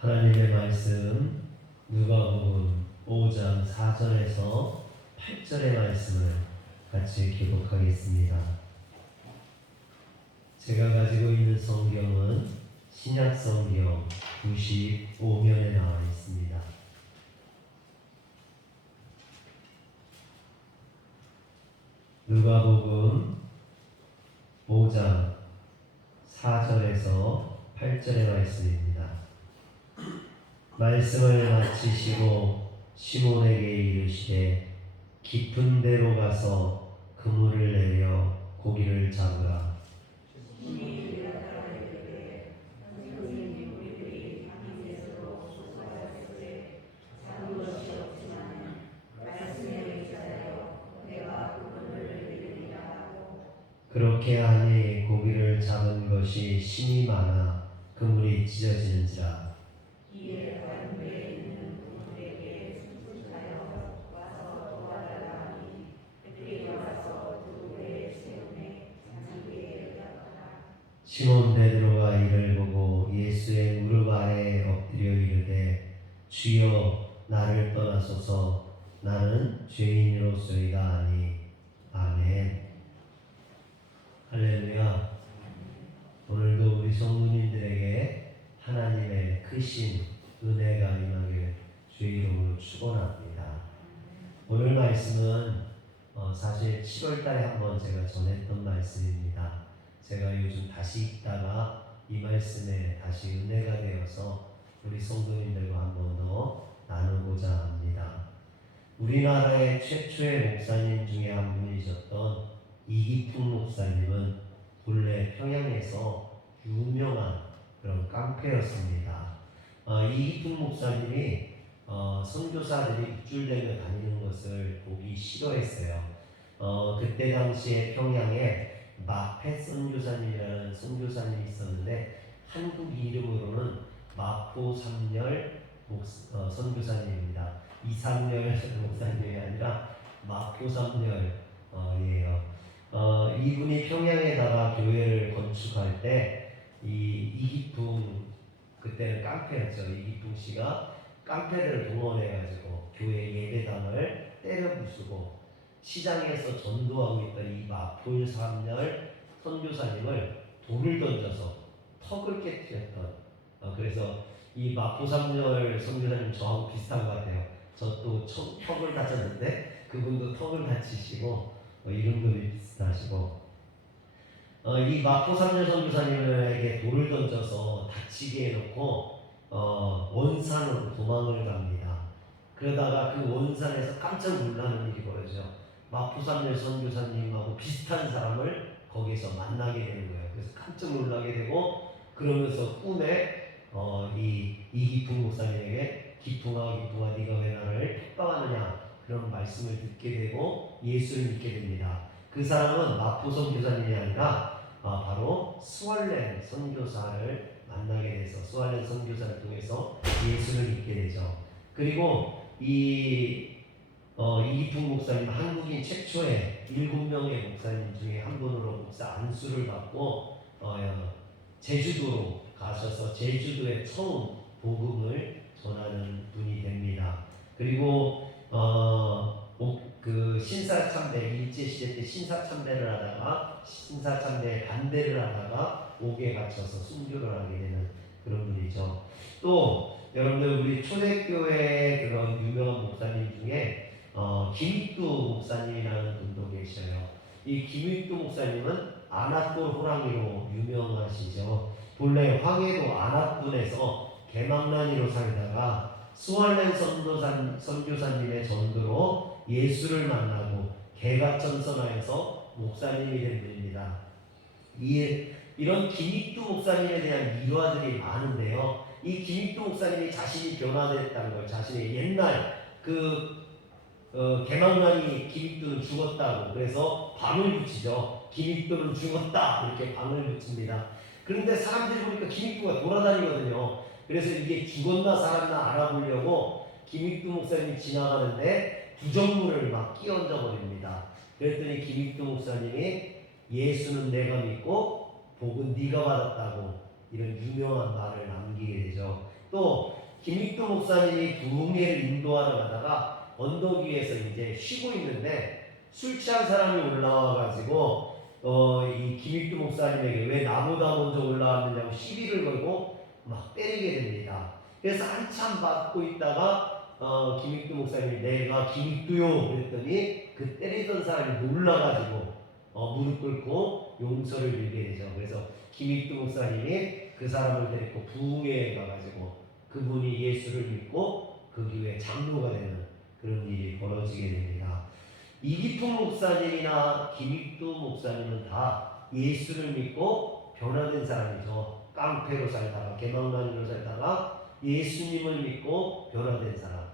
하나님의 말씀 누가복음 5장 4절에서 8절의 말씀을 같이 교독하겠습니다. 제가 가지고 있는 성경은 신약 성경 95면에 나와 있습니다. 누가복음 5장 4절에서 8절의 말씀입니다. 말씀을 마치시고 시몬에게 이르시되 깊은 데로 가서 그물을 내려 고기를 잡으라. 그렇게 하니 고기를 잡은 것이 심이 많아 그물이 찢어지는지라. 시몬 베드로가 이를 보고 예수의 무릎 아래에 엎드려 이르되 주여 나를 떠나소서 나는 죄인으로소이다 하니 아멘. 할렐루야. 오늘도 우리 성도님들에게 하나님의 크신 은혜가 임하길 주의 이름으로 축원합니다. 오늘 말씀은 사실 7월달에 한번 제가 전했던 말씀입니다. 제가 요즘 다시 읽다가 이 말씀에 다시 은혜가 되어서 우리 성도님들과 한 번 더 나누고자 합니다. 우리나라의 최초의 목사님 중에 한 분이셨던 이기풍 목사님은 본래 평양에서 유명한 그런 깡패였습니다. 이기풍 목사님이 선교사들이 입줄대며 다니는 것을 보기 싫어했어요. 그때 당시에 평양에 마페 선교사님이라는 선교사님이 있었는데 한국 이름으로는 마포 삼열 선교사님입니다. 이삼열 목사님이 아니라 마포 삼열이에요. 이분이 평양에다가 교회를 건축할 때 이 이기풍, 그때는 깡패였죠. 이기풍 씨가 깡패들을 동원해가지고 교회 예배당을 때려 부수고 시장에서 전도하고 있던 이 마포 삼열 선교사님을 돌을 던져서 턱을 깨뜨렸던, 그래서 이 마포 삼열 선교사님 저하고 비슷한 것 같아요. 저 또 턱을 다쳤는데 그분도 턱을 다치시고 이름도 비슷하시고, 이 마포 삼열 선교사님에게 돌을 던져서 다치게 해놓고 원산으로 도망을 갑니다. 그러다가 그 원산에서 깜짝 놀라는 일이 벌어져. 마포 삼열 선교사님하고 비슷한 사람을 거기서 만나게 되는 거예요. 그래서 깜짝 놀라게 되고, 그러면서 꿈에 이기풍 목사님에게 기풍아 네가 왜 나를 핍박하느냐 그런 말씀을 듣게 되고 예수를 믿게 됩니다. 그 사람은 마포 선교사님이 아니라 바로 스왈렌 선교사를 만나게 돼서 스왈렌 선교사를 통해서 예수를 믿게 되죠. 그리고 이기풍 목사님 한국인 최초의 7명의 목사님 중에 한 분으로 목사 안수를 받고 제주도로 가셔서 제주도에 처음 복음을 전하는 분이 됩니다. 그리고 그 신사참배 일제시대 때 신사참배를 하다가 신사참배에 반대를 하다가 옥에 갇혀서 순교를 하게 되는 그런 분이죠. 또 여러분들 우리 초대교회 그런 유명한 목사님 중에 김익두 목사님이라는 분도 계셔요. 이 김익두 목사님은 아낫돌 호랑이로 유명하시죠. 본래 황해도 아낫군에서 개망난이로 살다가 스왈렌 선교사님의 전도로 예수를 만나고 개가천선하여서 목사님이 된 분입니다. 이런 김익두 목사님에 대한 일화들이 많은데요. 이 김익두 목사님이 자신이 변화됐다는 걸, 자신의 옛날 개망난이 김익두는 죽었다고 그래서 방을 붙이죠. 김익두는 죽었다 이렇게 방을 붙입니다. 그런데 사람들이 보니까 김익두가 돌아다니거든요. 그래서 이게 죽었나 살았나 알아보려고 김익두 목사님이 지나가는데 부정물을 막 끼얹어 버립니다. 그랬더니 김익두 목사님이 예수는 내가 믿고 복은 네가 받았다고 이런 유명한 말을 남기게 되죠. 또 김익두 목사님이 부흥회를 인도하러 가다가 언덕 위에서 이제 쉬고 있는데 술 취한 사람이 올라와가지고 이 김익두 목사님에게 왜 나보다 먼저 올라왔느냐고 시비를 걸고 막 때리게 됩니다. 그래서 한참 받고 있다가 김익두 목사님이 내가 김익두요 그랬더니 그 때리던 사람이 놀라가지고 무릎 꿇고 용서를 빌게 되죠. 그래서 김익두 목사님이 그 사람을 데리고 부흥회에 가가지고 그분이 예수를 믿고 그 교회 장로가 되는 그런 일이 벌어지게 됩니다. 이기통 목사님이나 김익두 목사님은 다 예수를 믿고 변화된 사람이죠. 깡패로 살다가 개망난이로 살다가 예수님을 믿고 변화된 사람.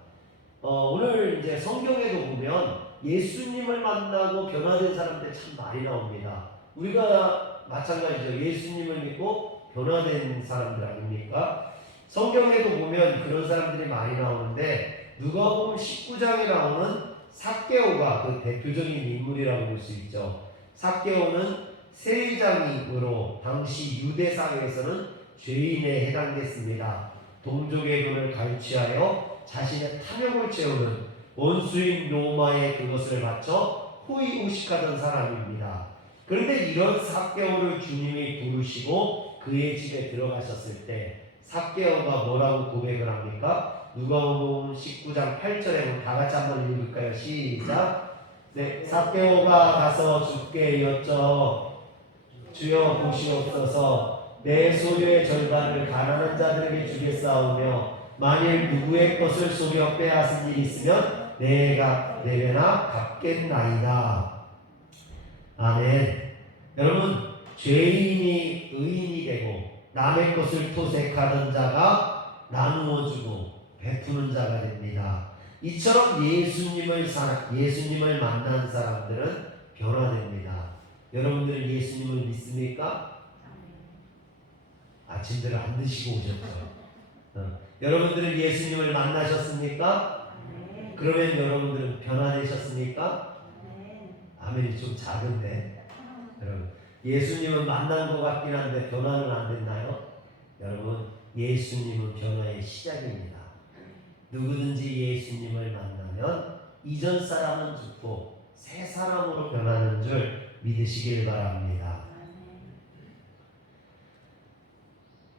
오늘 이제 성경에도 보면 예수님을 만나고 변화된 사람들 참 많이 나옵니다. 우리가 마찬가지죠. 예수님을 믿고 변화된 사람들 아닙니까? 성경에도 보면 그런 사람들이 많이 나오는데 누가복음 19장에 나오는 삭개오가 그 대표적인 인물이라고 볼 수 있죠. 삭개오는 세리장으로 당시 유대 사회에서는 죄인에 해당됐습니다. 동족의 돈을 갈취하여 자신의 탐욕을 채우는 원수인 로마에 그것을 바쳐 호의호식하던 사람입니다. 그런데 이런 삭개오를 주님이 부르시고 그의 집에 들어가셨을 때 삭개오가 뭐라고 고백을 합니까? 누가복음 19장 8절에 다 같이 한번 읽을까요? 시작. 네, 삭개오가 가서 주께 여쭤 주여 보시옵소서 내 소유의 절반을 가난한 자들에게 주겠사오며 만일 누구의 것을 속여 빼앗은 일이 있으면 내가 내게나 갚겠나이다. 아멘. 여러분 죄인이 의인이 되고 남의 것을 토색하던 자가 나누어주고 베푸는 자가 됩니다. 이처럼 예수님을 만난 사람들은 변화됩니다. 여러분들은 예수님을 믿습니까? 아침들을 안 드시고 오셨죠? 여러분들은 예수님을 만나셨습니까? 그러면 여러분들은 변화되셨습니까? 아멘이 좀 작은데 여러분 예수님은 만난 것 같긴 한데 변화는 안 됐나요? 여러분 예수님은 변화의 시작입니다. 누구든지 예수님을 만나면 이전 사람은 죽고 새 사람으로 변하는 줄 믿으시길 바랍니다.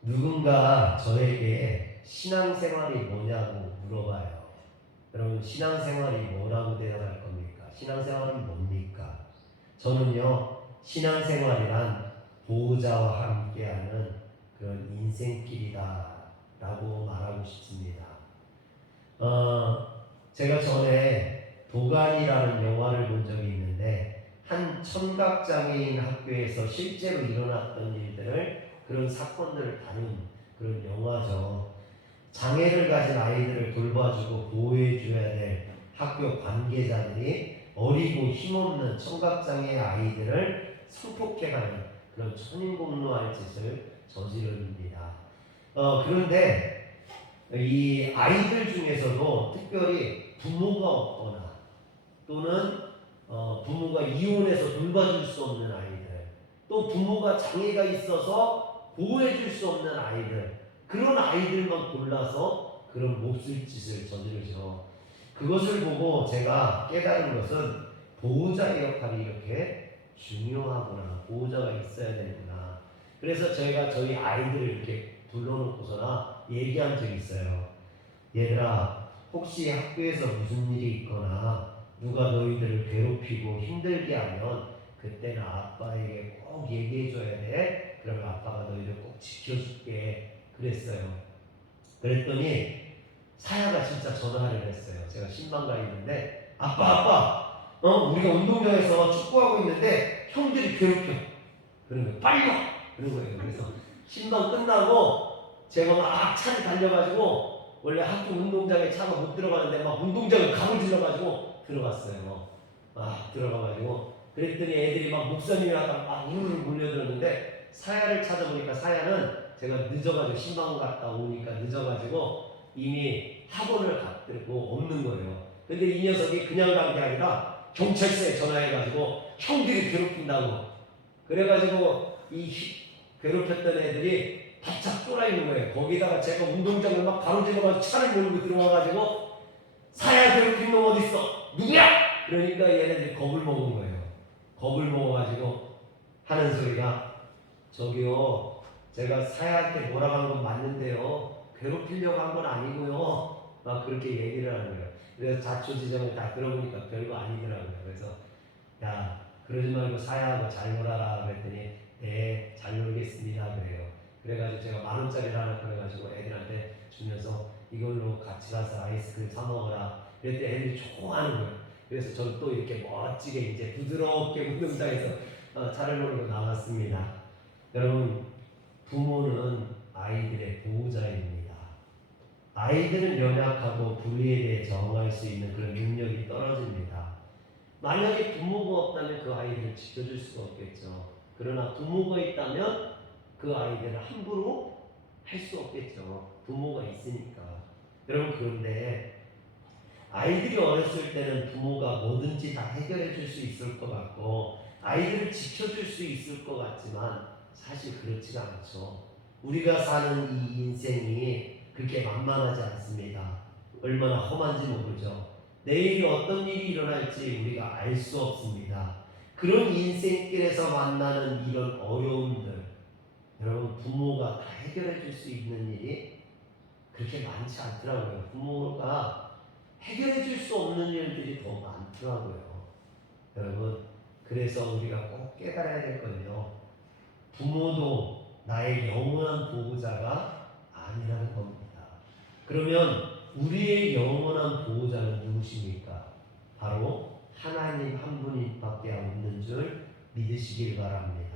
누군가 저에게 신앙생활이 뭐냐고 물어봐요. 여러분 신앙생활이 뭐라고 대답할 겁니까? 신앙생활은 뭡니까? 저는요 신앙생활이란 보호자와 함께하는 그런 인생길이다 라고 말하고 싶습니다. 제가 전에 도가니라는 영화를 본 적이 있는데 한 청각장애인 학교에서 실제로 일어났던 일들을 그런 사건들을 다룬 그런 영화죠. 장애를 가진 아이들을 돌봐주고 보호해줘야 될 학교 관계자들이 어리고 힘없는 청각장애 아이들을 성폭행하는 그런 천인공노할 짓을 저지릅니다. 그런데 이 아이들 중에서도 특별히 부모가 없거나 또는 부모가 이혼해서 돌봐줄 수 없는 아이들, 또 부모가 장애가 있어서 보호해줄 수 없는 아이들, 그런 아이들만 골라서 그런 몹쓸 짓을 저지르죠. 그것을 보고 제가 깨달은 것은 보호자의 역할이 이렇게 중요하구나, 보호자가 있어야 되구나. 그래서 저희가 저희 아이들을 이렇게 불러놓고서나 얘기한 적이 있어요. 얘들아, 혹시 학교에서 무슨 일이 있거나 누가 너희들을 괴롭히고 힘들게 하면 그때는 아빠에게 꼭 얘기해줘야 돼. 그러면 아빠가 너희들 꼭 지켜줄게. 그랬어요. 그랬더니 사야가 진짜 전화를 했어요. 제가 신방가 있는데 아빠 우리가 운동장에서 축구하고 있는데 형들이 괴롭혀. 그러는 거예요. 빨리 와. 그런 거예요. 그래서 신방 끝나고 제가 막 차를 달려가지고 원래 학교 운동장에 차가 못 들어가는데 막 운동장을 가로질러가지고 들어갔어요. 막 들어가가지고 그랬더니 애들이 막 목사님이랑 막 우르르 몰려들었는데 사야를 찾아보니까 사야는 제가 늦어가지고 신방 갔다 오니까 늦어가지고 이미 학원을 갔고 없는 거예요. 근데 이 녀석이 그냥 간 게 아니라 경찰서에 전화해가지고 형들이 괴롭힌다고 그래가지고 이 괴롭혔던 애들이 바짝 쫄아 있는 거예요. 거기다가 제가 운동장을 막 가로질러가지고 차를 몰고 들어와가지고 사야 괴롭힌 놈 어디 있어? 누구야? 그러니까 얘네들이 겁을 먹은 거예요. 겁을 먹어가지고 하는 소리가 저기요, 제가 사야한테 뭐라고 한 건 맞는데요, 괴롭히려고 한 건 아니고요, 막 그렇게 얘기를 하는 거예요. 그래서 자초지종을 다 들어보니까 별거 아니더라고요. 그래서 야, 그러지 말고 사야하고 잘 놀아라 그랬더니 네, 잘 놀겠습니다 그래요. 그래가지고 제가 10,000원짜리를 하나 그래가지고 애들한테 주면서 이걸로 같이 가서 아이스크림 사 먹어라 그랬더니 애들이 좋아하는 거예요. 그래서 저는 또 이렇게 멋지게 이제 부드럽게 운동장에서 차를 몰고 나왔습니다. 여러분, 부모는 아이들의 보호자입니다. 아이들은 연약하고 불의에 대해 저항할 수 있는 그런 능력이 떨어집니다. 만약에 부모가 없다면 그 아이들을 지켜줄 수가 없겠죠. 그러나 부모가 있다면 그 아이들을 함부로 할 수 없겠죠. 부모가 있으니까. 여러분, 그런데 아이들이 어렸을 때는 부모가 뭐든지 다 해결해 줄 수 있을 것 같고 아이들을 지켜줄 수 있을 것 같지만 사실 그렇지가 않죠. 우리가 사는 이 인생이 그렇게 만만하지 않습니다. 얼마나 험한지 모르죠. 내일 어떤 일이 일어날지 우리가 알 수 없습니다. 그런 인생길에서 만나는 이런 어려움들, 여러분, 부모가 다 해결해 줄 수 있는 일이 그렇게 많지 않더라고요. 부모가 해결해 줄 수 없는 일들이 더 많더라고요. 여러분, 그래서 우리가 꼭 깨달아야 될 건요, 부모도 나의 영원한 보호자가 아니라는 겁니다. 그러면 우리의 영원한 보호자는 누구십니까? 바로 하나님 한 분밖에 없는 줄 믿으시길 바랍니다.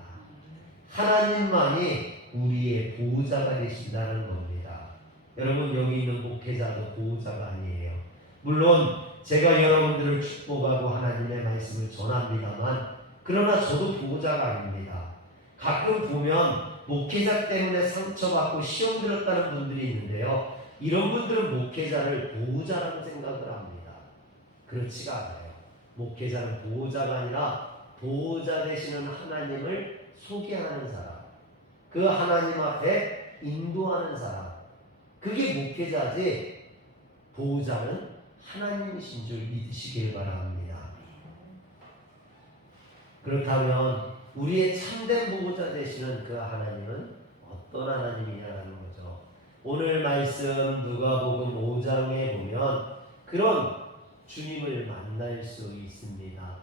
하나님만이 우리의 보호자가 되신다는 겁니다. 여러분, 여기 있는 목회자도 보호자가 아니에요. 물론 제가 여러분들을 축복하고 하나님의 말씀을 전합니다만 그러나 저도 보호자가 아닙니다. 가끔 보면 목회자 때문에 상처받고 시험 들었다는 분들이 있는데요, 이런 분들은 목회자를 보호자라고 생각을 합니다. 그렇지가 않아요. 목회자는 보호자가 아니라 보호자 되시는 하나님을 소개하는 사람, 그 하나님 앞에 인도하는 사람, 그게 목회자지 보호자는 하나님이신 줄 믿으시길 바랍니다. 그렇다면 우리의 참된 보호자 되시는 그 하나님은 어떤 하나님이냐는 거죠. 오늘 말씀 누가복음 5장에 보면 그런 주님을 만날 수 있습니다.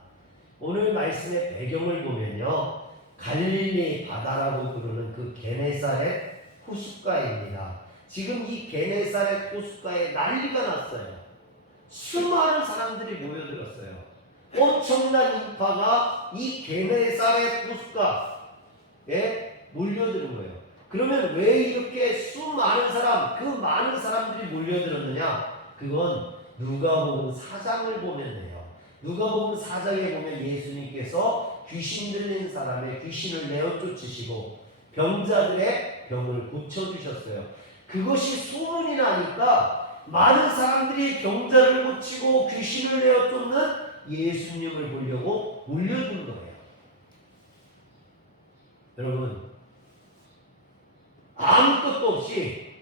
오늘 말씀의 배경을 보면요, 갈릴리 바다라고 부르는 그 게네사렛 호숫가입니다. 지금 이 게네사렛 호숫가에 난리가 났어요. 수많은 사람들이 모여들었어요. 엄청난 인파가 이 게네사렛 호숫가에 몰려드는 거예요. 그러면 왜 이렇게 수많은 사람, 그 많은 사람들이 몰려들었느냐? 그건 누가복음 4장을 보면 돼요. 누가복음 4장에 보면 예수님께서 귀신 들린 사람의 귀신을 내어 쫓으시고 병자들의 병을 고쳐주셨어요. 그것이 소문이 나니까 많은 사람들이 병자를 고치고 귀신을 내어 쫓는 예수님을 보려고 몰려든 거예요. 여러분, 아무것도 없이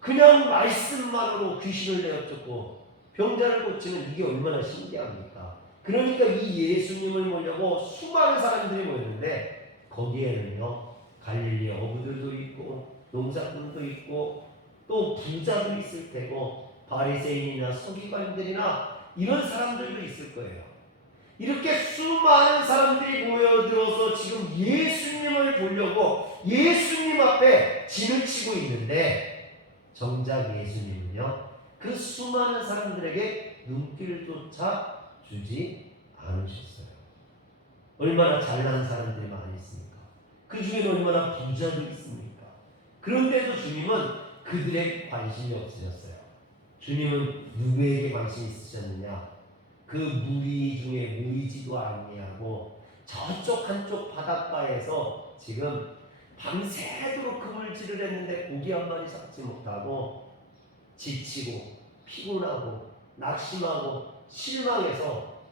그냥 말씀만으로 귀신을 내어 쫓고 병자를 고치는 이게 얼마나 신기합니까? 그러니까 이 예수님을 보려고 수많은 사람들이 모였는데 거기에는요, 갈릴리 어부들도 있고 농사꾼도 있고 또 부자도 있을 테고 바리새인이나 서기관들이나 이런 사람들도 있을 거예요. 이렇게 수많은 사람들이 모여들어서 지금 예수님을 보려고 예수님 앞에 진을 치고 있는데 정작 예수님은요, 그 수많은 사람들에게 눈길조차 주지 않으셨어요. 얼마나 잘난 사람들이 많이 있습니까? 그 중에는 얼마나 부자도 있습니까? 그런데도 주님은 그들에게 관심이 없으셨어요. 주님은 누구에게 관심이 있으셨느냐? 그 무리 중에 모이지도 아니하고 저쪽 한쪽 바닷가에서 지금 밤새도록 그물질을 했는데 고기 한 마리 잡지 못하고 지치고 피곤하고 낙심하고 실망해서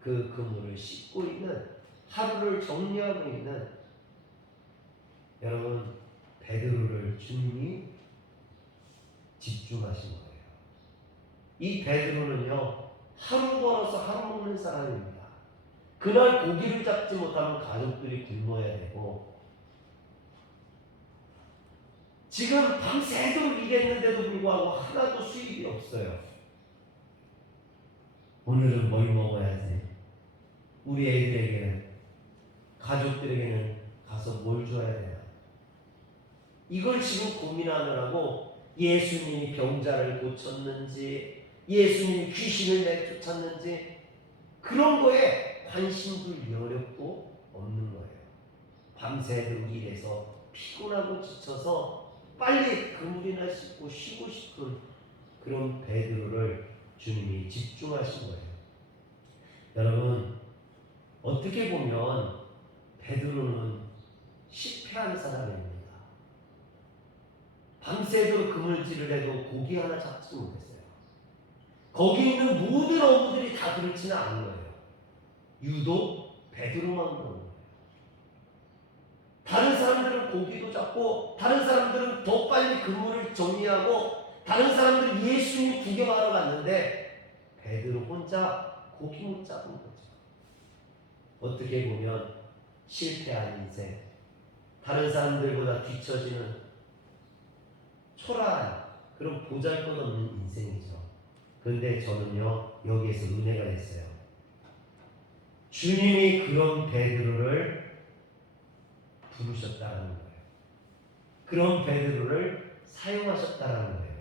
그 그물을 씻고 있는, 하루를 정리하고 있는, 여러분, 베드로를 주님이 집중하신 거예요. 이 베드로는요, 하루 벌어서 하루 먹는 사람입니다. 그날 고기를 잡지 못하면 가족들이 굶어야 되고, 지금 밤새도록 일했는데도 불구하고 하나도 수입이 없어요. 오늘은 뭘 먹어야지? 우리 애들에게는, 가족들에게는 가서 뭘 줘야 되나? 이걸 지금 고민하느라고 예수님이 병자를 고쳤는지, 예수님이 귀신을 내쫓았는지, 그런 거에 관심도 여력도 없는 거예요. 밤새도록 일해서 피곤하고 지쳐서 빨리 그물이나 씻고 쉬고 싶은 그런 베드로를 주님이 집중하신 거예요. 여러분, 어떻게 보면 베드로는 실패한 사람입니다. 밤새도록 그물질을 해도 고기 하나 잡지 못했어요. 거기 있는 모든 어부들이 다 그렇지는 않은 거예요. 유독 베드로만 그런 거예요. 다른 사람들은 고기도 잡고, 다른 사람들은 더 빨리 그물을 정리하고, 다른 사람들은 예수님 구경하러 갔는데 베드로 혼자 고기 못 잡은 거죠. 어떻게 보면 실패한 인생, 다른 사람들보다 뒤처지는 초라한 그런 보잘것없는 인생이죠. 그런데 저는요, 여기에서 은혜가 됐어요. 주님이 그런 베드로를 부르셨다는 거예요. 그런 베드로를 사용하셨다는 거예요.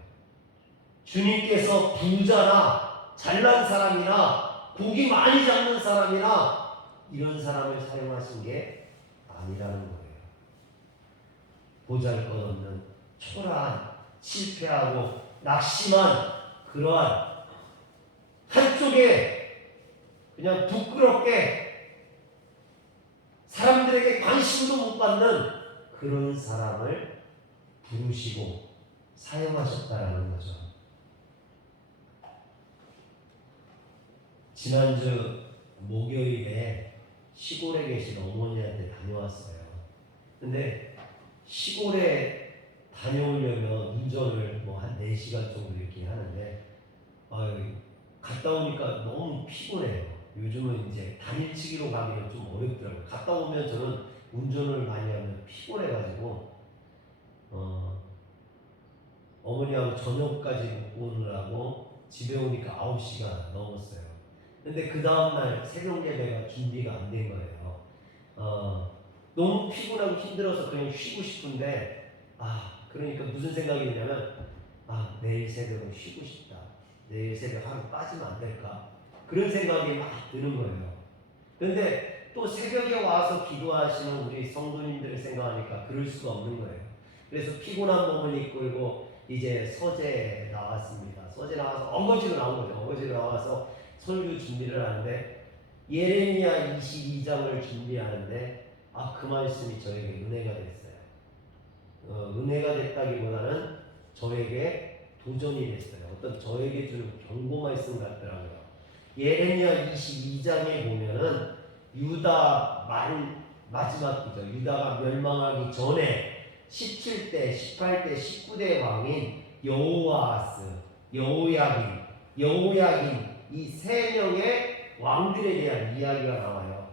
주님께서 부자나 잘난 사람이나 고기 많이 잡는 사람이나 이런 사람을 사용하신 게 아니라는 거예요. 보잘것없는 초라한, 실패하고 낙심한 그러한, 한쪽에 그냥 부끄럽게 사람들에게 관심도 못 받는 그런 사람을 부르시고 사용하셨다라는 거죠. 지난주 목요일에 시골에 계신 어머니한테 다녀왔어요. 근데 시골에 다녀오려면 운전을 뭐 한 4시간 정도 이렇게 하는데, 갔다 오니까 너무 피곤해요. 요즘은 이제 당일치기로 가기는 좀 어렵더라고요. 갔다 오면 저는 운전을 많이 하면 피곤해가지고 어머니하고 저녁까지 오느라고 집에 오니까 9시가 넘었어요. 근데 그 다음날 새벽 예배가 준비가 안 된 거예요. 너무 피곤하고 힘들어서 그냥 쉬고 싶은데, 그러니까 무슨 생각이 드냐면, 내일 새벽은 쉬고 싶다. 내일 새벽 하루 빠지면 안 될까? 그런 생각이 막 드는 거예요. 그런데 또 새벽에 와서 기도하시는 우리 성도님들을 생각하니까 그럴 수가 없는 거예요. 그래서 피곤한 몸을 이끌고 이제 서재에 나왔습니다. 서재 나와서 어거지로 나온 거죠. 어거지로 나와서 설교 준비를 하는데, 예레미야 22장을 준비하는데 그 말씀이 저에게 은혜가 됐어요. 은혜가 됐다기보다는 저에게 도전이 됐어요. 어떤 저에게 준 경고 말씀 같더라고요. 예레미야 22장에 보면은 유다 마지막 기죠. 유다가 멸망하기 전에 17대, 18대, 19대 왕인 여호아하스, 여호야긴 이 3명의 왕들에 대한 이야기가 나와요.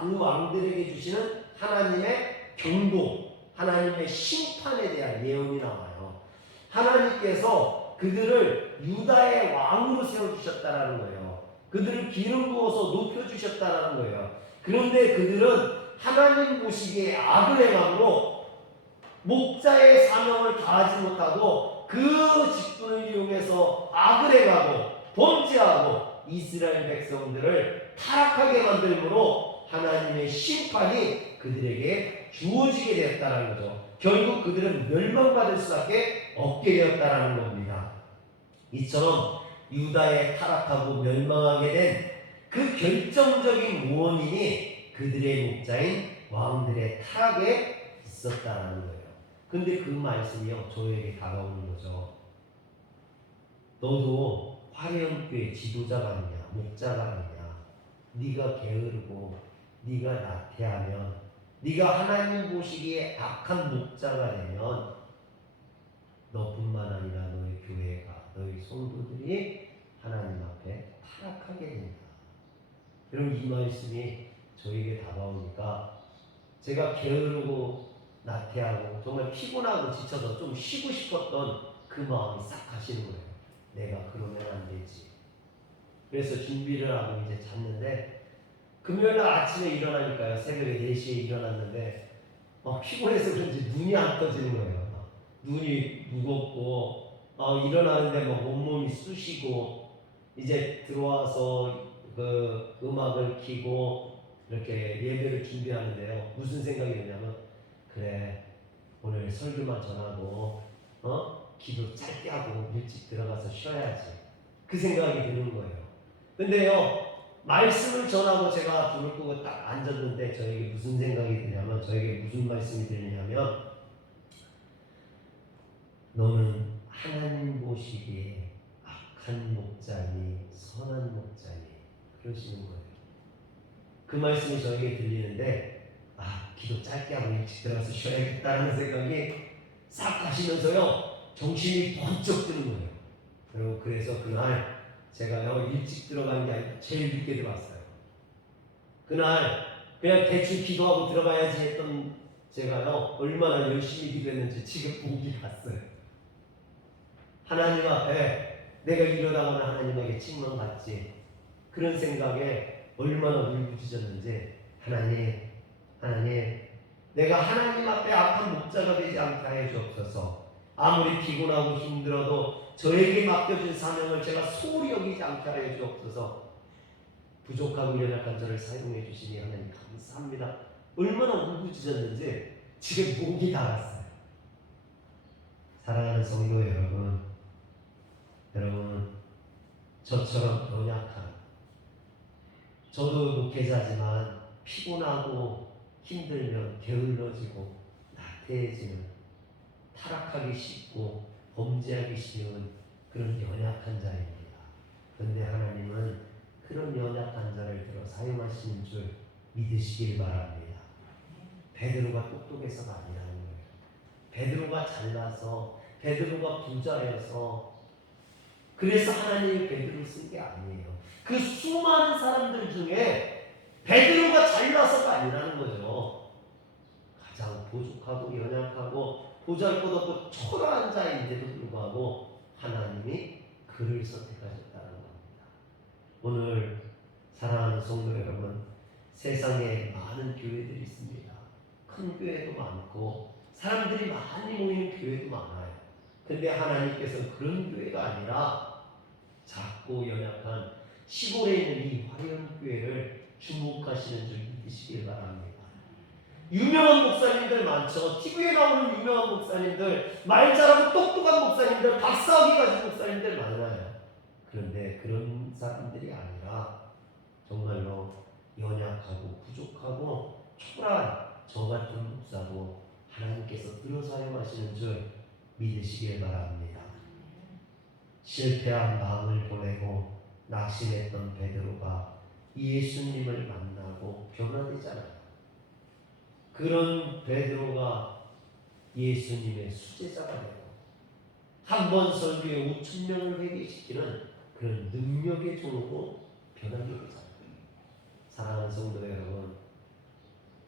그 왕들에게 주시는 하나님의 경고, 하나님의 심판에 대한 예언이 나와요. 하나님께서 그들을 유다의 왕으로 세워주셨다라는 거예요. 그들을 기름 부어서 높여주셨다라는 거예요. 그런데 그들은 하나님 보시기에 악을 행함으로 목자의 사명을 다하지 못하고 그 직분을 이용해서 악을 행하고 범죄하고 이스라엘 백성들을 타락하게 만들므로 하나님의 심판이 그들에게 주어지게 되었다는 거죠. 결국 그들은 멸망받을 수밖에 없게 되었다는 겁니다. 이처럼 유다에 타락하고 멸망하게 된 그 결정적인 원인이 그들의 목자인 왕들의 타락에 있었다는 거예요. 근데 그 말씀이요, 저에게 다가오는 거죠. 너도 화려한교회 지도자가 아니냐, 목자가 아니냐. 네가 게으르고 네가 나태하면 네가 하나님 보시기에 악한 목자가 되면 너뿐만 아니라 너희 교회가, 너희 성도들이 하나님 앞에 타락하게 된다. 여러분, 이 말씀이 저에게 다가오니까 제가 게으르고 나태하고 정말 피곤하고 지쳐서 좀 쉬고 싶었던 그 마음이 싹 가시는 거예요. 내가 그러면 안 되지. 그래서 준비를 하고 이제 잤는데, 금요일 날 아침에 일어나니까요, 새벽에 4시에 일어났는데 피곤해서 그런지 눈이 안 떠지는 거예요. 눈이 무겁고 일어나는데 온몸이 쑤시고, 이제 들어와서 그 음악을 켜고 이렇게 예배를 준비하는데요, 무슨 생각이 드냐면, 그래, 오늘 설교만 전하고 기도 짧게 하고 일찍 들어가서 쉬어야지, 그 생각이 드는 거예요. 근데요, 말씀을 전하고 제가 불을 끄고 딱 앉았는데 저에게 무슨 생각이 드냐면, 저에게 무슨 말씀이 들리냐면, 너는 하나님 보시기에 악한 목자니 선한 목자니, 그러시는 거예요. 그 말씀이 저에게 들리는데, 기도 짧게 하고 일찍 들어가서 쉬어야겠다는 생각이 싹 가시면서요, 정신이 번쩍 드는 거예요. 그리고 그래서 그날 제가요, 일찍 들어간 게 아니라 제일 늦게 들어왔어요. 그날 그냥 대충 기도하고 들어가야지 했던 제가요, 얼마나 열심히 기도했는지 지금 보기 갔어요. 하나님 앞에 내가 이러다가는 하나님에게 책망받지, 그런 생각에 얼마나 울부짖었는지, 하나님, 내가 하나님 앞에 악한 목자가 되지 않게 하여 주옵소서. 아무리 피곤하고 힘들어도 저에게 맡겨진 사명을 제가 소홀히 여기지 않게 하여 주옵소서. 부족하고 연약한 저를 사용해 주시니 하나님 감사합니다. 얼마나 울부짖었는지 지금 목이 닳았어요. 사랑하는 성도 여러분, 저처럼 연약한, 저도 목회자지만 피곤하고 힘들면 게을러지고 나태해지는, 타락하기 쉽고 범죄하기 쉬운 그런 연약한 자입니다. 그런데 하나님은 그런 연약한 자를 들어 사용하시는 줄 믿으시길 바랍니다. 베드로가 똑똑해서가 아니라는 거예요. 베드로가 잘나서, 베드로가 부자여서, 그래서 하나님이 베드로를 쓴 게 아니에요. 그 수많은 사람들 중에 베드로가 잘나서가 아니라는 거죠. 가장 부족하고 연약하고 보잘것없고 초라한 자인데도 불구하고 하나님이 그를 선택하셨다는 겁니다. 오늘 사랑하는 성도 여러분, 세상에 많은 교회들이 있습니다. 큰 교회도 많고 사람들이 많이 모이는 교회도 많아요. 근데 하나님께서 그런 교회가 아니라 작고 연약한 시골에 있는 이 화려교회를 주목하시는 줄 믿으시길 바랍니다. 유명한 목사님들 많죠. TV에 나오는 유명한 목사님들, 말 잘하고 똑똑한 목사님들, 박사학위 가진 목사님들 많아요. 그런데 그런 사람들이 아니라 정말로 연약하고 부족하고 초라한 저 같은 목사도 하나님께서 들어 사용하시는 줄 믿으시길 바랍니다. 실패한 마음을 보내고 낙심했던 베드로가 예수님을 만나고 변화되잖아요. 그런 베드로가 예수님의 수제자가 되고 한 번 설교에 5,000명을 회개시키는 그런 능력의 종으로 변하게 되잖아요. 사랑하는 성도 여러분,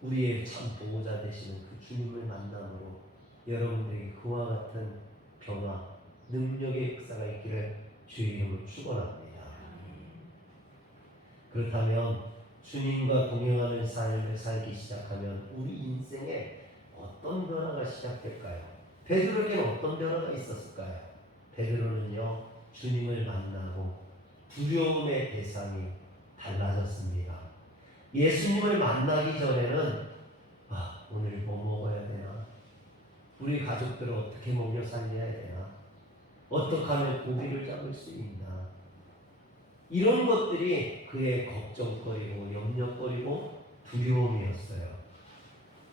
우리의 참 보호자 되시는 그 주님을 만남으로 여러분들이 그와 같은 변화, 능력의 역사가 있기를 주의 이름으로 축원합니다. 그렇다면 주님과 동행하는 삶을 살기 시작하면 우리 인생에 어떤 변화가 시작될까요? 베드로에게는 어떤 변화가 있었을까요? 베드로는요, 주님을 만나고 두려움의 대상이 달라졌습니다. 예수님을 만나기 전에는 오늘 뭐 먹어야 되나? 우리 가족들을 어떻게 먹여 살려야 되나? 어떻게 하면 고기를 잡을 수 있나? 이런 것들이 그의 걱정거리고 염려거리고 두려움이었어요.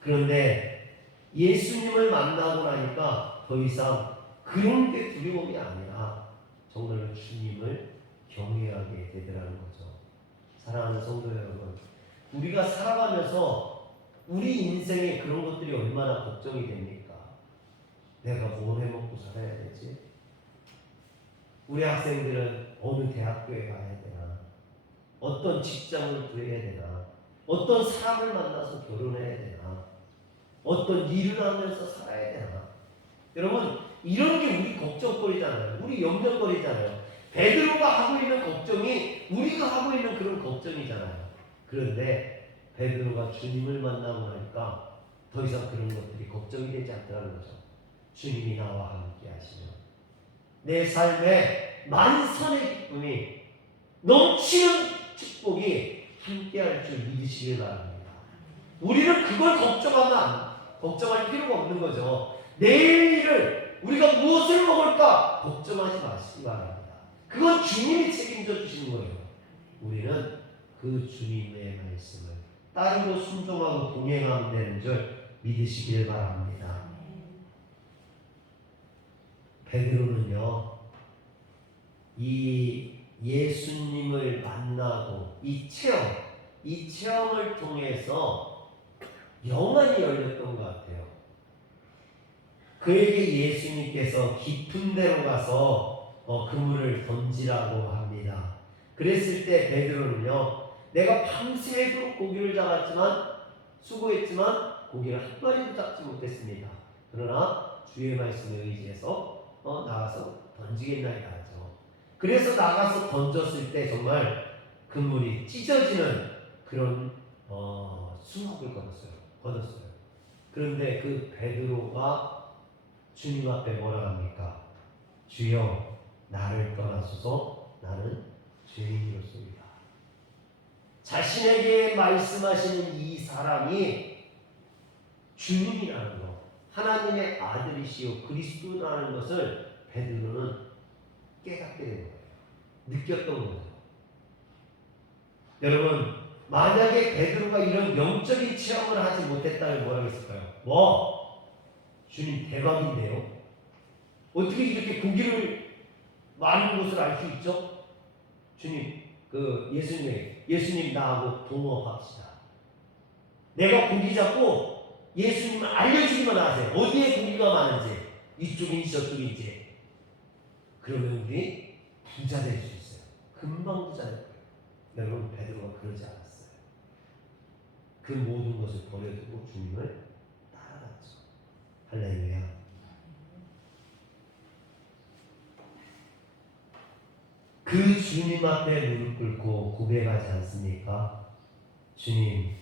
그런데 예수님을 만나고 나니까 더 이상 그런 게 두려움이 아니라 정말로 주님을 경외하게 되더라는 거죠. 사랑하는 성도 여러분, 우리가 살아가면서 우리 인생에 그런 것들이 얼마나 걱정이 됩니까? 내가 뭘 해먹고 살아야 되지? 우리 학생들은 어느 대학교에 가야 되나? 어떤 직장을 구해야 되나? 어떤 사람을 만나서 결혼해야 되나? 어떤 일을 하면서 살아야 되나? 여러분, 이런 게 우리 걱정거리잖아요. 우리 염려거리잖아요. 베드로가 하고 있는 걱정이 우리가 하고 있는 그런 걱정이잖아요. 그런데 베드로가 주님을 만나고 나니까 더 이상 그런 것들이 걱정이 되지 않더라는 거죠. 주님이 나와 함께 하시면 내 삶에 만선의 기쁨이 넘치는 축복이 함께할 줄 믿으시길 바랍니다. 우리는 그걸 걱정할 필요가 없는 거죠. 내일을 우리가 무엇을 먹을까 걱정하지 마시기 바랍니다. 그건 주님이 책임져 주시는 거예요. 우리는 그 주님의 말씀을 따르고 순종하고 동행하면 되는 줄 믿으시길 바랍니다. 베드로는요, 이 예수님을 만나고 이 체험을 통해서 영안이 열렸던 것 같아요. 그에게 예수님께서 깊은 데로 가서 그물을 던지라고 합니다. 그랬을 때 베드로는요, 내가 밤새도록 고기를 잡았지만 수고했지만 고기를 한 마리도 잡지 못했습니다. 그러나 주의 말씀에 의지해서 나가서 던지겠나이다 하죠. 그래서 나가서 던졌을 때 정말 그물이 찢어지는 그런 수확을 거뒀어요. 그런데 그 베드로가 주님 앞에 뭐라 합니까? 주여 나를 떠나소서 나는 죄인이로소이다. 자신에게 말씀하시는 이 사람이 주님이라는 것, 하나님의 아들이시요 그리스도라는 것을 베드로는 깨닫게 된 거예요. 느꼈던 거죠. 여러분, 만약에 베드로가 이런 영적인 체험을 하지 못했다면 뭐라고 했을까요? 주님 대박인데요? 어떻게 이렇게 고기를 많은 것을 알 수 있죠? 주님, 예수님 나하고 동업합시다. 내가 고기 잡고 예수님을 알려주기만 하세요. 어디에 고기가 많은지, 이쪽인지 저쪽인지. 그러면 우리 부자 될 수 있어요. 금방 부자 될 거예요. 여러분, 베드로가 그러지 않았어요. 그 모든 것을 버려두고 주님을 따라갔죠. 할렐루야. 그 주님 앞에 무릎 꿇고 고백하지 않습니까? 주님,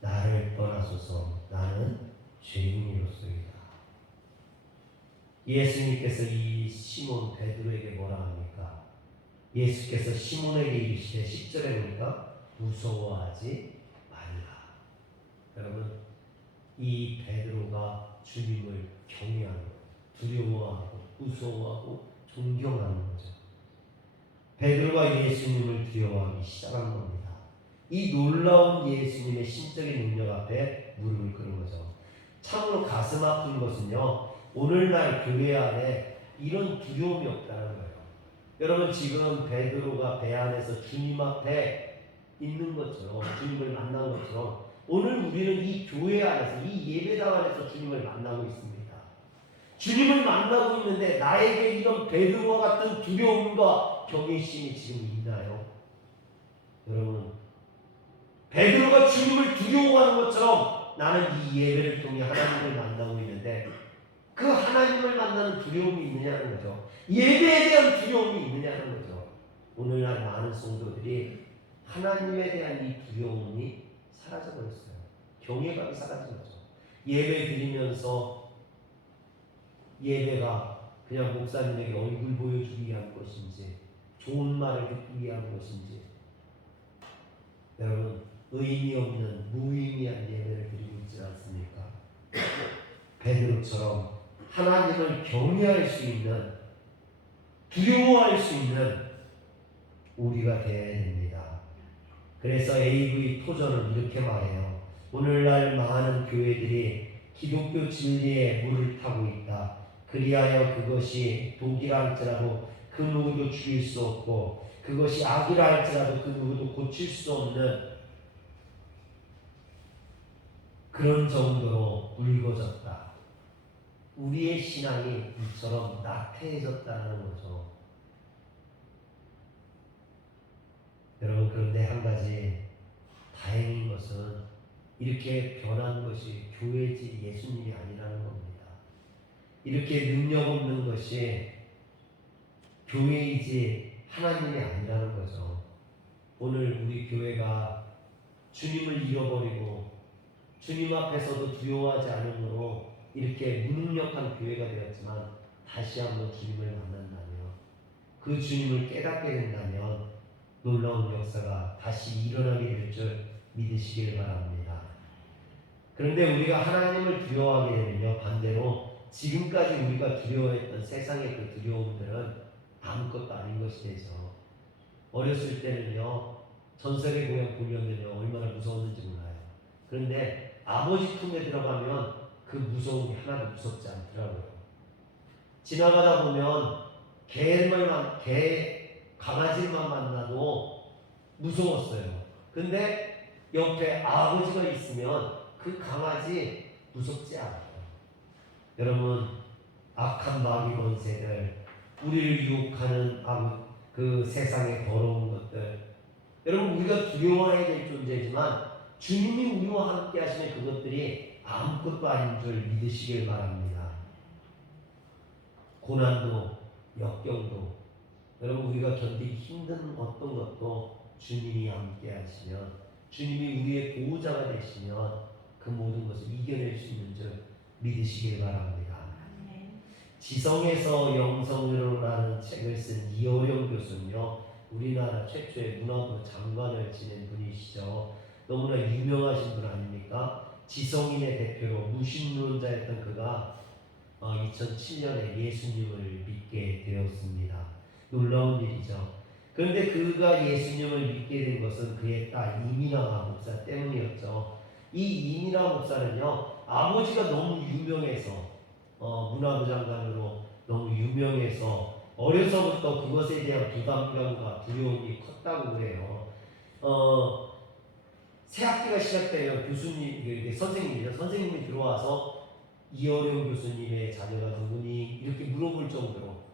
나를 떠나소서 나는 죄인이로소이다. 예수님께서 이 시몬 베드로에게 뭐라 합니까? 예수께서 시몬에게 이르시되 10절에 보니까 무서워하지 말라. 여러분, 이 베드로가 주님을 경외하고 두려워하고 무서워하고 존경하는 거죠. 베드로가 예수님을 두려워하기 시작한 겁니다. 이 놀라운 예수님의 신적인 능력 앞에 무릎을 꿇은 거죠. 참으로 가슴 아픈 것은요, 오늘날 교회 안에 이런 두려움이 없다는 거예요. 여러분, 지금 베드로가 배 안에서 주님 앞에 있는 것처럼, 주님을 만난 것처럼 오늘 우리는 이 교회 안에서, 이 예배당 안에서 주님을 만나고 있습니다. 주님을 만나고 있는데 나에게 이런 베드로와 같은 두려움과 경외심이 지금 있나요? 여러분, 베드로가 주님을 두려워하는 것처럼 나는 이 예배를 통해 하나님을 만나고 있는데 그 하나님을 만나는 두려움이 있느냐는 거죠. 예배에 대한 두려움이 있느냐는 거죠. 오늘날 많은 성도들이 하나님에 대한 이 두려움이 사라져버렸어요. 경외감이 사라진 거죠. 예배 드리면서 예배가 그냥 목사님에게 얼굴 보여주기 위한 것인지 좋은 말을 듣기 위한 것인지, 여러분, 의미 없는 무의미한 예배를 드리고 있지 않습니까? 베드로처럼 하나님을 경외할 수 있는, 두려워할 수 있는 우리가 되어야 됩니다. 그래서 AV 토저는 이렇게 말해요. 오늘날 많은 교회들이 기독교 진리에 물을 타고 있다. 그리하여 그것이 독이라 할지라도 그 누구도 죽일 수 없고 그것이 악이라 할지라도 그 누구도 고칠 수 없는 그런 정도로 붉어졌다. 우리의 신앙이 이처럼 나태해졌다는 거죠. 여러분, 그런데 한 가지 다행인 것은 이렇게 변한 것이 교회지 예수님이 아니라는 겁니다. 이렇게 능력 없는 것이 교회이지 하나님이 아니라는 거죠. 오늘 우리 교회가 주님을 잃어버리고 주님 앞에서도 두려워하지 않으므로 이렇게 무능력한 교회가 되었지만 다시 한번 주님을 만난다면, 그 주님을 깨닫게 된다면 놀라운 역사가 다시 일어나게 될 줄 믿으시길 바랍니다. 그런데 우리가 하나님을 두려워하게 되면요, 반대로 지금까지 우리가 두려워했던 세상의 그 두려움들은 아무것도 아닌 것이 되죠. 어렸을 때는요, 전설의 고향 보면요 얼마나 무서웠는지 몰라요. 그런데 아버지 품에 들어가면 그 무서움이 하나도 무섭지 않더라고요. 지나가다 보면 강아지만 만나도 무서웠어요. 근데 옆에 아버지가 있으면 그 강아지 무섭지 않아요. 여러분, 악한 마귀 권세들, 우리를 유혹하는 그 세상의 더러운 것들, 여러분, 우리가 두려워해야 될 존재지만 주님이 우리와 함께 하시는 그것들이 아무것도 아닌 줄 믿으시길 바랍니다. 고난도, 역경도, 여러분, 우리가 견디기 힘든 어떤 것도 주님이 함께 하시면, 주님이 우리의 보호자가 되시면 그 모든 것을 이겨낼 수 있는 줄 믿으시길 바랍니다. 지성에서 영성으로라는 책을 쓴 이어령 교수는요, 우리나라 최초의 문화부 장관을 지낸 분이시죠. 너무나 유명하신 분 아닙니까? 지성인의 대표로 무신론자였던 그가 2007년에 예수님을 믿게 되었습니다. 놀라운 일이죠. 그런데 그가 예수님을 믿게 된 것은 그의 딸 이민아 목사 때문이었죠. 이 이민아 목사는요, 아버지가 너무 유명해서 문화부 장관으로 너무 유명해서 어려서부터 그것에 대한 부담감과 두려움이 컸다고 그래요. 새 학기가 시작되면 선생님이 들어와서 이어령 교수님의 자녀가 누구니 이렇게 물어볼 정도로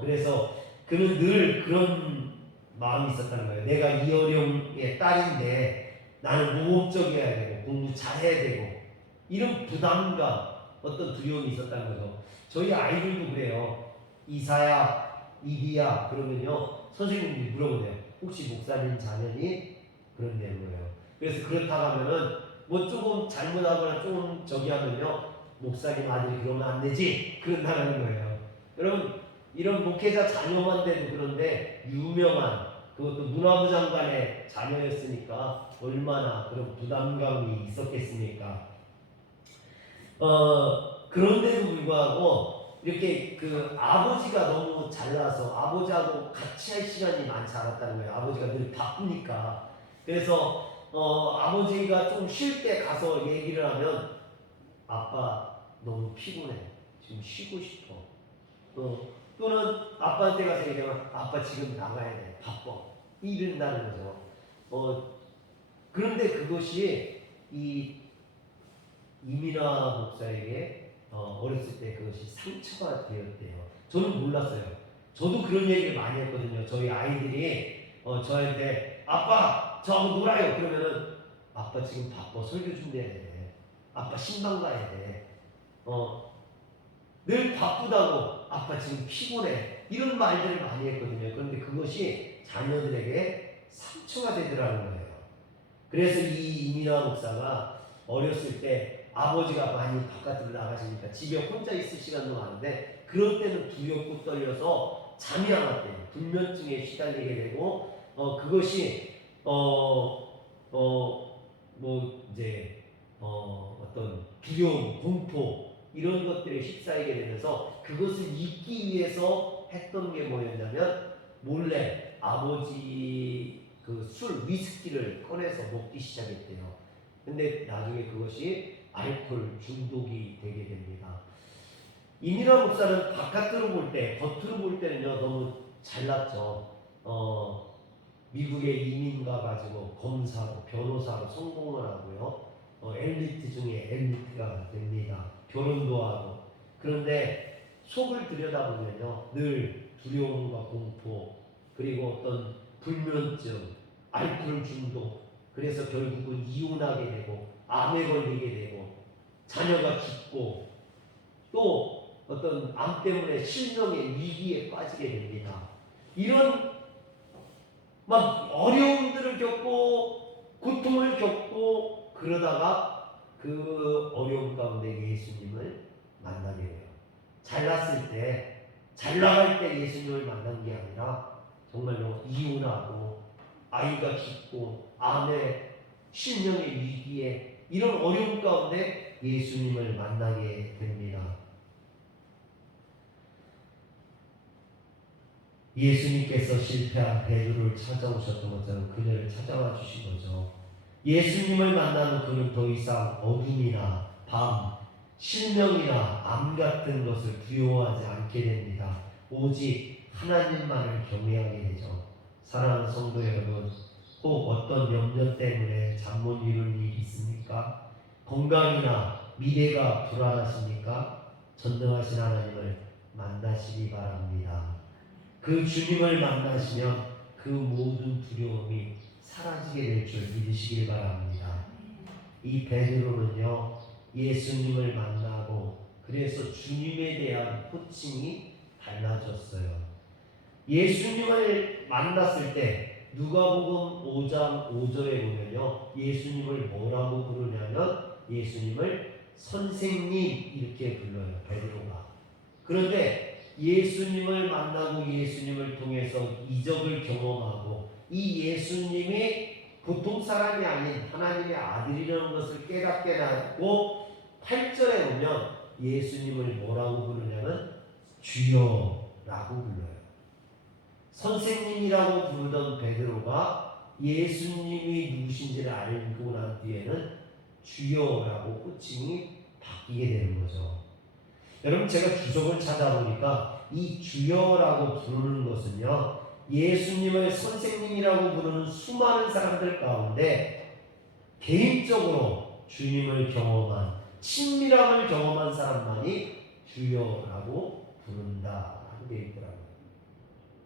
그래서 그는 늘 그런 마음이 있었다는 거예요. 내가 이어령의 딸인데 나는 모범적이어야 되고 공부 잘해야 되고, 이런 부담감, 어떤 두려움이 있었다는 거죠. 저희 아이들도 그래요. 이사야, 이디야 그러면요, 선생님들이 물어보세요. 혹시 목사님 자녀니? 그런다는 거예요. 그래서 그렇다 하면은 뭐 조금 잘못하거나 조금 저기 하면요, 목사님 아들이 그러면 안 되지, 그런다는 거예요. 여러분, 이런 목회자 자녀만 돼도 그런데 유명한, 그것도 문화부 장관의 자녀였으니까 얼마나 그런 부담감이 있었겠습니까? 그런데도 불구하고 이렇게 그 아버지가 너무 잘나서 아버지하고 같이 할 시간이 많지 않았다는 거예요. 아버지가 늘 바쁘니까. 그래서 아버지가 좀 쉴 때 가서 얘기를 하면, 아빠 너무 피곤해, 지금 쉬고 싶어. 또는 아빠한테 가서 얘기하면, 아빠 지금 나가야 돼, 바빠, 이런다는 거죠. 그런데 그것이 이 이민아 목사에게 어렸을 때 그것이 상처가 되었대요. 저는 몰랐어요. 저도 그런 얘기를 많이 했거든요. 저희 아이들이 저한테 아빠 저하고 놀아요 그러면은, 아빠 지금 바빠, 설교 준비해야 돼, 아빠 신방 가야 돼, 늘 바쁘다고, 아빠 지금 피곤해, 이런 말들을 많이 했거든요. 그런데 그것이 자녀들에게 상처가 되더라는 거예요. 그래서 이 이민아 목사가 어렸을 때 아버지가 많이 바깥으로 나가시니까 집에 혼자 있을 시간도 많은데, 그럴 때는 두렵고 떨려서 잠이 안 왔대요. 불면증에 시달리게 되고, 그것이 어떤 두려움, 공포, 이런 것들에 휩싸이게 되면서 그것을 잊기 위해서 했던 게 뭐였냐면, 몰래 아버지 그 술, 위스키를 꺼내서 먹기 시작했대요. 근데 나중에 그것이 알코올 중독이 되게 됩니다. 이민아 목사는 바깥으로 볼 때, 겉으로 볼 때는요, 너무 잘났죠. 미국에 이민 가가지고 검사로, 변호사로 성공을 하고요. 엘리트 중에 엘리트가 됩니다. 결혼도 하고. 그런데 속을 들여다보면요, 늘 두려움과 공포, 그리고 어떤 불면증, 알코올 중독, 그래서 결국은 이혼하게 되고 암에 걸리게 되고 자녀가 죽고 또 어떤 암 때문에 실명의 위기에 빠지게 됩니다. 이런 막 어려움들을 겪고 고통을 겪고 그러다가 그 어려움 가운데 예수님을 만나게 돼요. 잘났을 때, 잘 나갈 때 예수님을 만난 게 아니라 정말로 이혼하고 아이가 죽고 암에 실명의 위기에 이런 어려움 가운데 예수님을 만나게 됩니다. 예수님께서 실패한 베드로를 찾아오셨던 것처럼 그녀를 찾아와 주신 거죠. 예수님을 만나는 그는 더 이상 어둠이나 밤, 실명이나 암 같은 것을 두려워하지 않게 됩니다. 오직 하나님만을 경외하게 되죠. 사랑하는 성도 여러분, 혹 어떤 염려 때문에 잠 못 이룰 일이 있습니까? 건강이나 미래가 불안하십니까? 전능하신 하나님을 만나시기 바랍니다. 그 주님을 만나시면 그 모든 두려움이 사라지게 될 줄 믿으시길 바랍니다. 이 베드로는요, 예수님을 만나고 그래서 주님에 대한 호칭이 달라졌어요. 예수님을 만났을 때 누가복음 5장 5절에 보면요, 예수님을 뭐라고 부르냐면 예수님을 선생님 이렇게 불러요, 베드로가. 그런데 예수님을 만나고 예수님을 통해서 이적을 경험하고 이 예수님이 보통 사람이 아닌 하나님의 아들이라는 것을 깨닫게 하고 8절에 보면 예수님을 뭐라고 부르냐면 주여라고 불러요. 선생님이라고 부르던 베드로가 예수님이 누구신지를 알고 난 뒤에는 주여라고 호칭이 바뀌게 되는 거죠. 여러분, 제가 주석을 찾아보니까 이 주여라고 부르는 것은요, 예수님을 선생님이라고 부르는 수많은 사람들 가운데 개인적으로 주님을 경험한, 친밀함을 경험한 사람만이 주여라고 부른다라고 되어 있더라고요.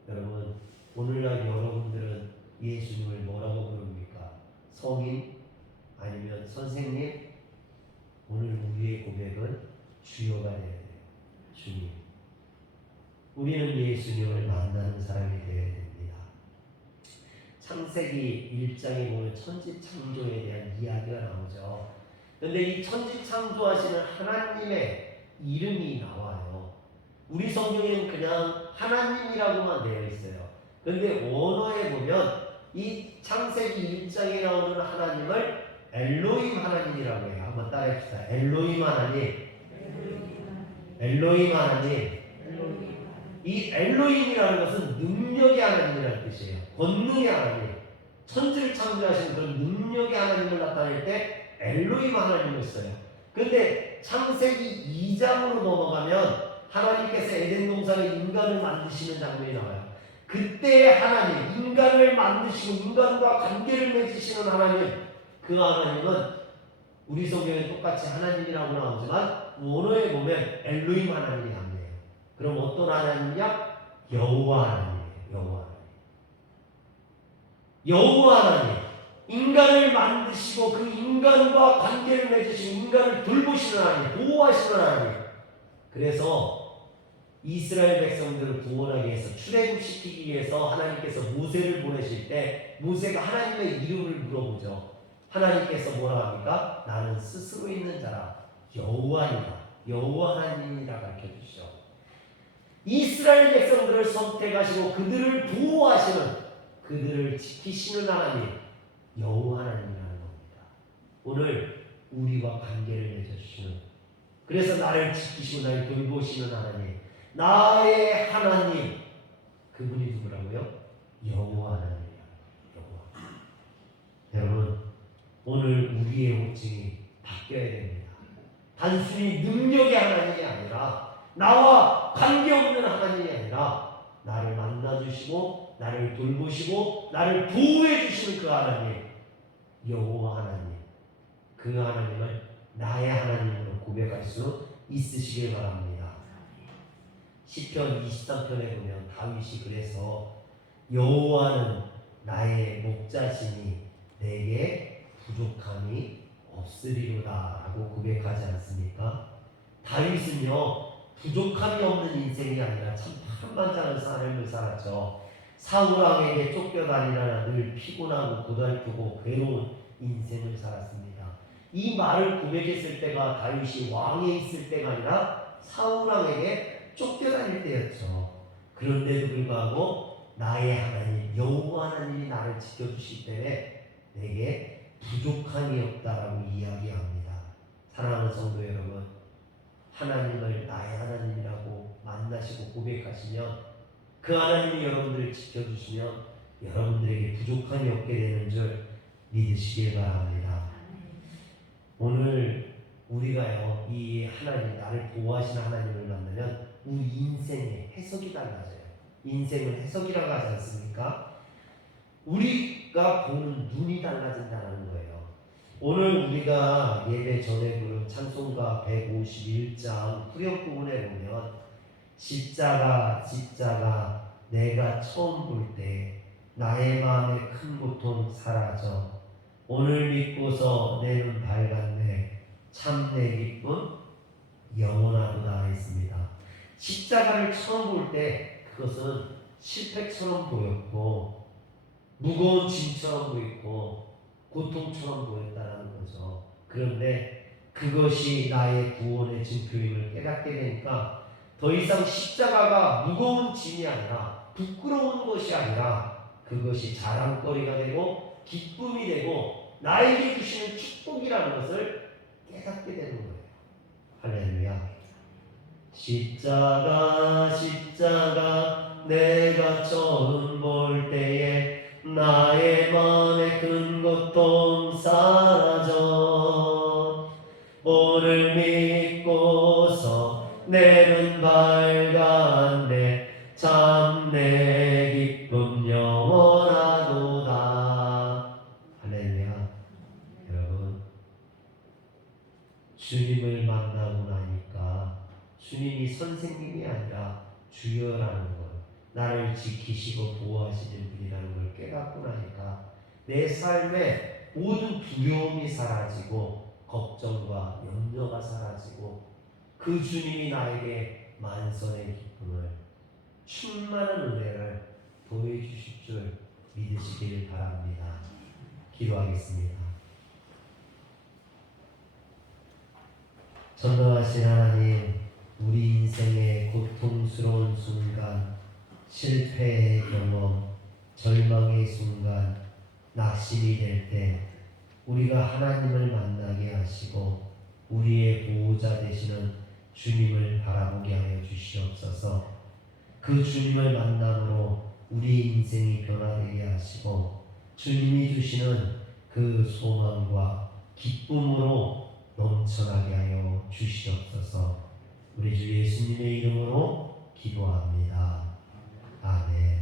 여러분, 오늘날 여러분들은 예수님을 뭐라고 부릅니까? 성인? 아니면 선생님? 오늘 우리의 고백은 주여가 되어야 돼요. 주님. 우리는 예수님을 만나는 사람이 되어야 됩니다. 창세기 1장에 보면 천지창조에 대한 이야기가 나오죠. 그런데 이 천지창조하시는 하나님의 이름이 나와요. 우리 성경에는 그냥 하나님이라고만 되어 있어요. 그런데 원어에 보면 이 창세기 1장에 나오는 하나님을 엘로힘 하나님이라고 해요. 한번 따라합시다. 엘로힘 하나님. 엘로힘 하나님. 이 엘로힘이라는 것은 능력의 하나님이라는 뜻이에요. 권능의 하나님. 천지를 창조하신 그런 능력의 하나님을 나타낼 때 엘로힘 하나님을 써요. 그런데 창세기 2장으로 넘어가면 하나님께서 에덴 동산에 인간을 만드시는 장면이 나와요. 그때 하나님, 인간을 만드시고 인간과 관계를 맺으시는 하나님, 그 하나님은 우리 성경에 똑같이 하나님이라고 나오지만 원어에 보면 엘로힘 하나님이 나옵니다. 그럼 어떤 하나님이냐? 여호와 하나님이에요. 여호와 하나님. 여호와 하나님. 인간을 만드시고 그 인간과 관계를 맺으시고 인간을 돌보시는 하나님, 보호하시는 하나님. 그래서 이스라엘 백성들을 구원하기 위해서 출애굽시키기 위해서 하나님께서 모세를 보내실 때 모세가 하나님의 이름을 물어보죠. 하나님께서 뭐라 합니까? 나는 스스로 있는 자라 여호와이다. 여호와 하나님이라 가르쳐주시죠. 이스라엘 백성들을 선택하시고 그들을 보호하시는, 그들을 지키시는 하나님, 여호와 하나님이라는 겁니다. 오늘 우리와 관계를 맺어주시는, 그래서 나를 지키시고 나를 돌보시는 하나님, 나의 하나님, 그분이 누구라고요? 여호와 하나님이야. 여호와. 여러분, 오늘 우리의 호칭이 바뀌어야 됩니다. 단순히 능력의 하나님이 아니라, 나와 관계없는 하나님이 아니라 나를 만나주시고 나를 돌보시고 나를 보호해 주시는 그 하나님, 여호와 하나님, 그 하나님을 나의 하나님으로 고백할 수 있으시길 바랍니다. 시편 23편에 보면 다윗이 그래서 여호와는 나의 목자시니 내게 부족함이 없으리로다 라고 고백하지 않습니까? 다윗은요 부족함이 없는 인생이 아니라 참 파란만장한 삶을 살았죠. 사울왕에게 쫓겨다니나 늘 피곤하고 고달프고 괴로운 인생을 살았습니다. 이 말을 고백했을 때가 다윗이 왕에 있을 때가 아니라 사울왕에게 쫓겨다닐 때였죠. 그런데도 불구하고 나의 하나님 여호와 하나님이 나를 지켜주시기 때문에 내게 부족함이 없다라고 이야기합니다. 사랑하는 성도 여러분, 하나님을 나의 하나님이라고 만나시고 고백하시면 그 하나님이 여러분들을 지켜주시면 여러분들에게 부족함이 없게 되는 줄 믿으시길 바랍니다. 오늘 우리가요 이 하나님 나를 보호하시는 하나님을 만나면 우리 인생의 해석이 달라져요. 인생은 해석이라고 하지 않습니까? 우리가 보는 눈이 달라진다는 거예요. 오늘 우리가 예배 전에 부른 찬송가 151장 후렴 부분에 보면 십자가 십자가 내가 처음 볼 때 나의 마음의 큰 고통 사라져 오늘 믿고서 내 눈 밝았네 참 내 기쁨 영원하도다 했습니다. 십자가를 처음 볼 때 그것은 실패처럼 보였고 무거운 짐처럼 보였고 고통처럼 보였다는 거죠. 그런데 그것이 나의 구원의 증표임을 깨닫게 되니까 더 이상 십자가가 무거운 짐이 아니라 부끄러운 것이 아니라 그것이 자랑거리가 되고 기쁨이 되고 나에게 주시는 축복이라는 것을 깨닫게 되는 거예요. 할렐루야. 십자가 십자가 내가 처음 볼 때에 나의 마음의 큰 고통 사라져 오늘 믿고서 내 눈 밝았네 참 내 기쁨 영원하도다. 할렐루야. 여러분 주님을 만나고 나니까 주님이 선생님이 아니라 주여라는 것 나를 지키시고 보호하시는 분이라는 걸 깨닫고 나니까 내 삶에 모든 두려움이 사라지고 걱정과 염려가 사라지고 그 주님이 나에게 만선의 기쁨을 충만한 은혜를 보여주실 줄 믿으시길 바랍니다. 기도하겠습니다. 전능하신 하나님, 우리 인생의 고통스러운 순간 실패의 경험, 절망의 순간, 낙심이 될 때 우리가 하나님을 만나게 하시고 우리의 보호자 되시는 주님을 바라보게 하여 주시옵소서. 그 주님을 만남으로 우리 인생이 변화되게 하시고 주님이 주시는 그 소망과 기쁨으로 넘쳐나게 하여 주시옵소서. 우리 주 예수님의 이름으로 기도합니다. 아멘.